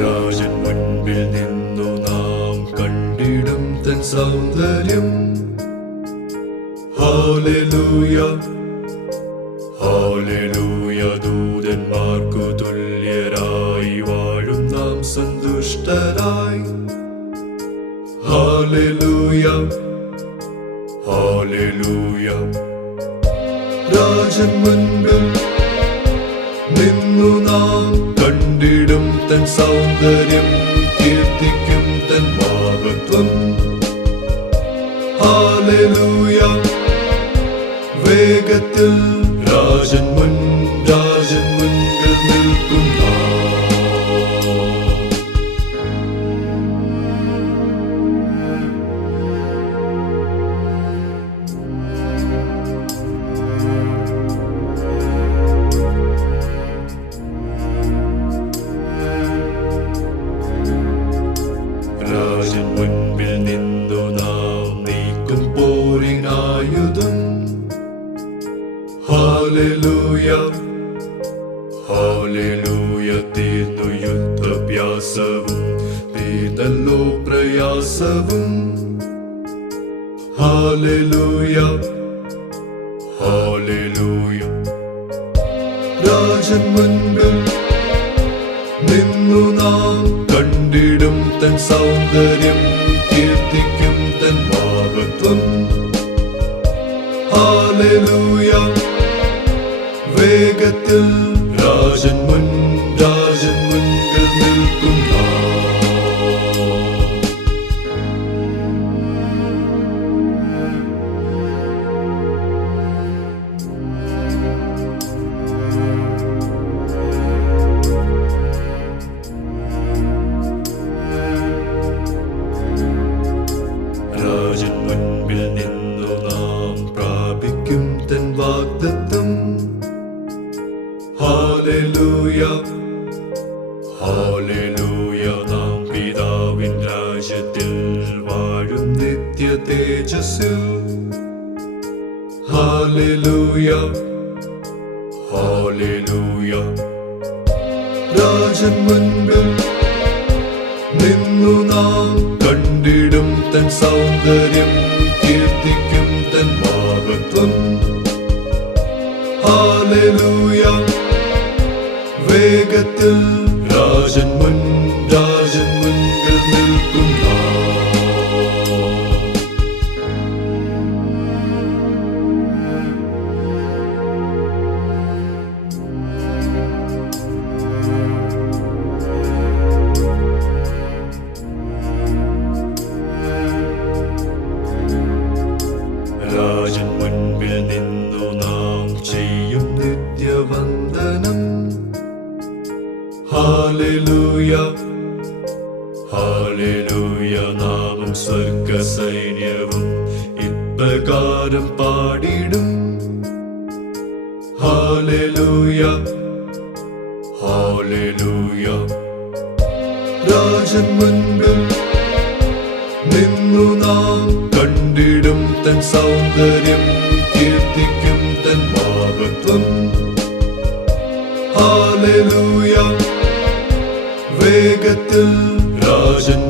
രാജൻ മുൻപിൽ നിന്നു നാം കണ്ടിടും തൻ സൗന്ദര്യം. Hallelujah hallelujah. ദൂതന്മാർക്കു തുല്യരായി വാഴും നാം സന്തുഷ്ടരായി. Hallelujah hallelujah. രാജൻ മുൻപിൽ നിന്നു നാം കണ്ടിടും തൻ സൗന്ദര്യം, കീർത്തിക്കും തൻ മഹത്വം. ഹല്ലേലൂയ. വേഗത്തിൽ രാജൻ മുൻപിൽ നിൽക്കും നാം. രാജൻ മുൻപിൽ നിന്നു നാം നീക്കും പോരിനായുധം. Hallelujah hallelujah. തീർന്നു യുദ്ധാഭ്യാസവും തീർന്നല്ലോ പ്രയാസവും. Hallelujah hallelujah. രാജൻ മുൻപിൽ നിന്നു നാം കണ്ടിടും തൻ സൗന്ദര്യം, കീർത്തിക്കും തൻ മഹത്വം. ഹല്ലേലൂയ. വേഗത്തിൽ രാജൻ മുൻപിൽ നിൽക്കും നാം. രാജൻ മുൻപിൽ നിന്നു നാം പ്രാപിക്കും തൻ വാഗ്ദത്തം. Hallelujah hallelujah. നാം പിതാവിൻ രാജ്യത്തിൽ വാഴും നിത്യ തേജസ്സിൽ. Hallelujah hallelujah. രാജൻ മുൻപിൽ നിന്നു നാം കണ്ടിടും തൻ സൗന്ദര്യം, കീർത്തിക്കും തൻ മഹത്വം. ഹല്ലേലൂയ. വേഗത്തിൽ രാജൻ മുൻപിൽ നിൽക്കും നാം. രാജൻ മുൻപിൽ നിന്നു നാം ചെയ്യും നിത്യവന്ദനം. Hallelujah hallelujah. നാമം സ്വർഗ സൈന്യവും ഇപ്രകാരം പാടിടും. Hallelujah hallelujah. രാജൻ മുൻപിൽ നിന്നു നാം കണ്ടിടും തൻ സൗന്ദര്യം, കീർത്തിക്കും തൻ മഹത്വം. ഹല്ലേലൂയ. വേഗത്തിൽ രാജൻ